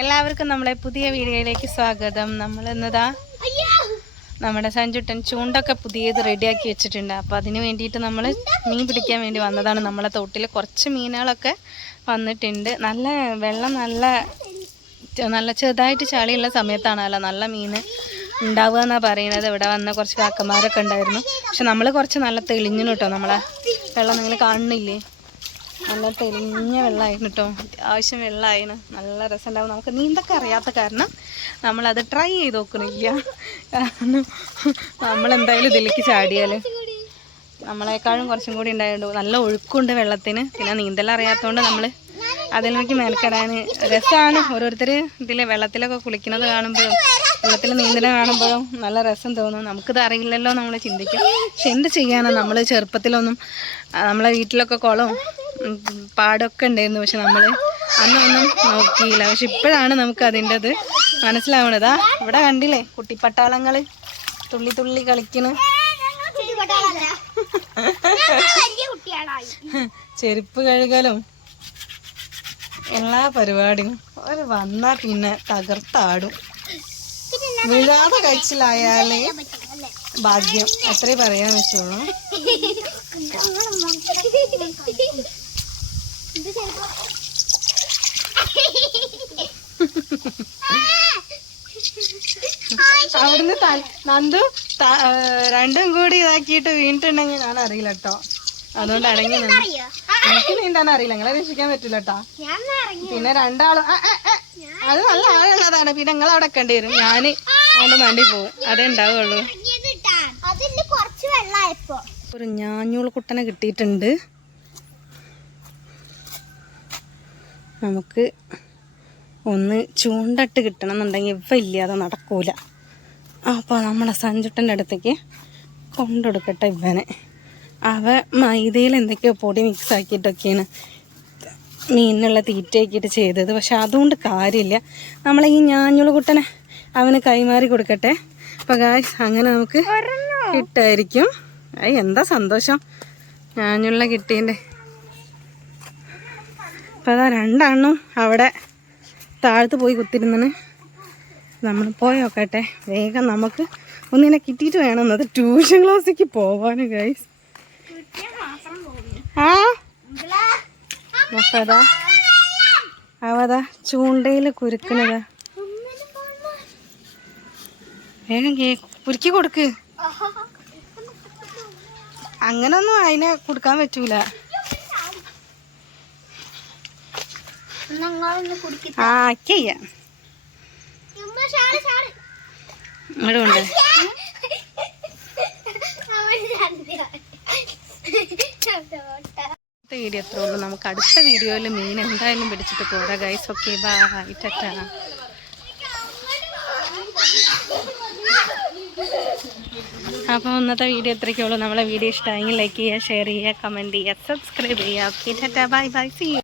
എല്ലാവർക്കും നമ്മുടെ പുതിയ വീഡിയോയിലേക്ക് സ്വാഗതം. നമ്മൾ ഇന്നതാ നമ്മുടെ സഞ്ജുട്ടൻ ചൂണ്ടൊക്കെ പുതിയത് റെഡിയാക്കി വെച്ചിട്ടുണ്ട്. അപ്പോൾ അതിന് വേണ്ടിയിട്ട് നമ്മൾ മീൻ പിടിക്കാൻ വേണ്ടി വന്നതാണ്. നമ്മളെ തോട്ടിൽ കുറച്ച് മീനുകളൊക്കെ വന്നിട്ടുണ്ട്. നല്ല വെള്ളം നല്ല ചെറുതായിട്ട് ചളിയുള്ള സമയത്താണല്ലോ നല്ല മീൻ ഉണ്ടാവുക എന്നാണ് പറയുന്നത്. ഇവിടെ വന്ന കുറച്ച് കാക്കന്മാരൊക്കെ ഉണ്ടായിരുന്നു. പക്ഷെ നമ്മൾ കുറച്ച് നല്ല തെളിഞ്ഞു കേട്ടോ. നമ്മളെ വെള്ളം നിങ്ങൾ കാണുന്നില്ലേ, നല്ല തെളിഞ്ഞ വെള്ളമായിരുന്നു കേട്ടോ. അത്യാവശ്യം വെള്ളമായിരുന്നു. നല്ല രസമുണ്ടാവും. നമുക്ക് നീന്തൊക്കെ അറിയാത്ത കാരണം നമ്മളത് ട്രൈ ചെയ്ത് നോക്കണില്ല. കാരണം നമ്മളെന്തായാലും ഇതിലേക്ക് ചാടിയാൽ നമ്മളെക്കാളും കുറച്ചും കൂടി ഉണ്ടായിരുന്നു. നല്ല ഒഴുക്കുണ്ട് വെള്ളത്തിന്. പിന്നെ നീന്തൽ അറിയാത്തതുകൊണ്ട് നമ്മൾ അതിലേക്ക് മെനക്കെടാൻ രസമാണ്. ഓരോരുത്തർ ഇതിൽ വെള്ളത്തിലൊക്കെ കുളിക്കുന്നത് കാണുമ്പോഴും വെള്ളത്തിൽ നീന്തൽ കാണുമ്പോഴും നല്ല രസം തോന്നും. നമുക്കിത് അറിയില്ലല്ലോ നമ്മൾ ചിന്തിക്കും. പക്ഷെ എന്ത് ചെയ്യാനാണ്, നമ്മൾ ചെറുപ്പത്തിലൊന്നും നമ്മളെ വീട്ടിലൊക്കെ കുളവും പാടമൊക്കെ ഉണ്ടായിരുന്നു. പക്ഷെ നമ്മൾ അന്നൊന്നും നോക്കിയില്ല. പക്ഷെ ഇപ്പോഴാണ് നമുക്ക് അതിൻ്റെ അത് മനസ്സിലാവണതാ. ഇവിടെ കണ്ടില്ലേ കുട്ടിപ്പട്ടാളങ്ങൾ തുള്ളി തുള്ളി കളിക്കണ്. ചെരുപ്പ് കഴുകലും എല്ലാ പരിപാടിയും ഒരു വന്നാൽ പിന്നെ തകർത്താടും. വീഴാതെ കഴിച്ചിലായാലേ ഭാഗ്യം, അത്രേ പറയാൻ വെച്ചോളൂ. അവിടുന്ന് നന്ദു രണ്ടും കൂടി ഇതാക്കിയിട്ട് വീണിട്ടുണ്ടെങ്കിൽ ഞാൻ അറിയില്ല കേട്ടോ. അതുകൊണ്ട് അടങ്ങി നിന്ന് എനിക്ക് നീന്താൻ അറിയില്ല, നിങ്ങളെ രക്ഷിക്കാൻ പറ്റില്ല കേട്ടോ. പിന്നെ രണ്ടാളും അത് നല്ല ആളുള്ളതാണ്. പിന്നെ നിങ്ങൾ അവിടെ കണ്ടു വരും, ഞാൻ അവിടെ മണ്ടി പോവും. അതേ ഉണ്ടാവുള്ളൂ. ഒരു ഞാഞ്ഞൂൾ കുട്ടനെ കിട്ടിയിട്ടുണ്ട്. നമുക്ക് ഒന്ന് ചൂണ്ടട്ട് കിട്ടണം എന്നുണ്ടെങ്കിൽ ഇവ ഇല്ലാതെ നടക്കൂല. അപ്പോൾ നമ്മളെ സഞ്ജുട്ടൻ്റെ അടുത്തേക്ക് കൊണ്ടുകൊടുക്കട്ടെ ഇവനെ. അവ മൈദയിൽ എന്തൊക്കെയോ പൊടി മിക്സ് ആക്കിയിട്ടൊക്കെയാണ് മീനിനുള്ള തീറ്റയാക്കിയിട്ട് ചെയ്തത്. പക്ഷെ അതുകൊണ്ട് കാര്യമില്ല. നമ്മളെ ഈ ഞാഞ്ഞൂൾ കുട്ടനെ അവന് കൈമാറി കൊടുക്കട്ടെ. അപ്പോൾ ഗായ്സ് അങ്ങനെ നമുക്ക് കിട്ടായിരിക്കും. എന്താ സന്തോഷം ഞാഞ്ഞൂളിനെ കിട്ടിയതിൻ്റെ. അപ്പോൾ അതാ രണ്ടെണ്ണം അവിടെ താഴത്ത് പോയി കുത്തിരുന്നാണ്. നമ്മൾ പോയി നോക്കട്ടെ വേഗം. നമുക്ക് ഒന്നിനെ കിട്ടിയിട്ട് വേണം അത് ട്യൂഷൻ ക്ലാസ്സിലേക്ക് പോവാൻ ഗൈസ്. നോക്കതാ അവതാ ചൂണ്ടയിൽ കുരുക്കണതാ. വേഗം കുരുക്കി കൊടുക്ക്. അങ്ങനൊന്നും അതിനെ കൊടുക്കാൻ പറ്റൂല. ചെയ്യാം ഇങ്ങോട്ടുണ്ട്. വീഡിയോ എത്ര ഉള്ളൂ. നമുക്ക് അടുത്ത വീഡിയോയിൽ മീൻ എന്തായാലും പിടിച്ചിട്ട് പോരാ ഗൈസ്. Okay bye Tata. അപ്പോൾ ഇന്നത്തെ വീഡിയോ എത്രയ്ക്കുള്ളൂ. നമ്മളെ വീഡിയോ ഇഷ്ടമായെങ്കിൽ ലൈക്ക് ചെയ്യുക, ഷെയർ ചെയ്യുക, കമൻറ്റ് ചെയ്യുക, സബ്സ്ക്രൈബ് ചെയ്യുക. Okay tata bye bye. See U.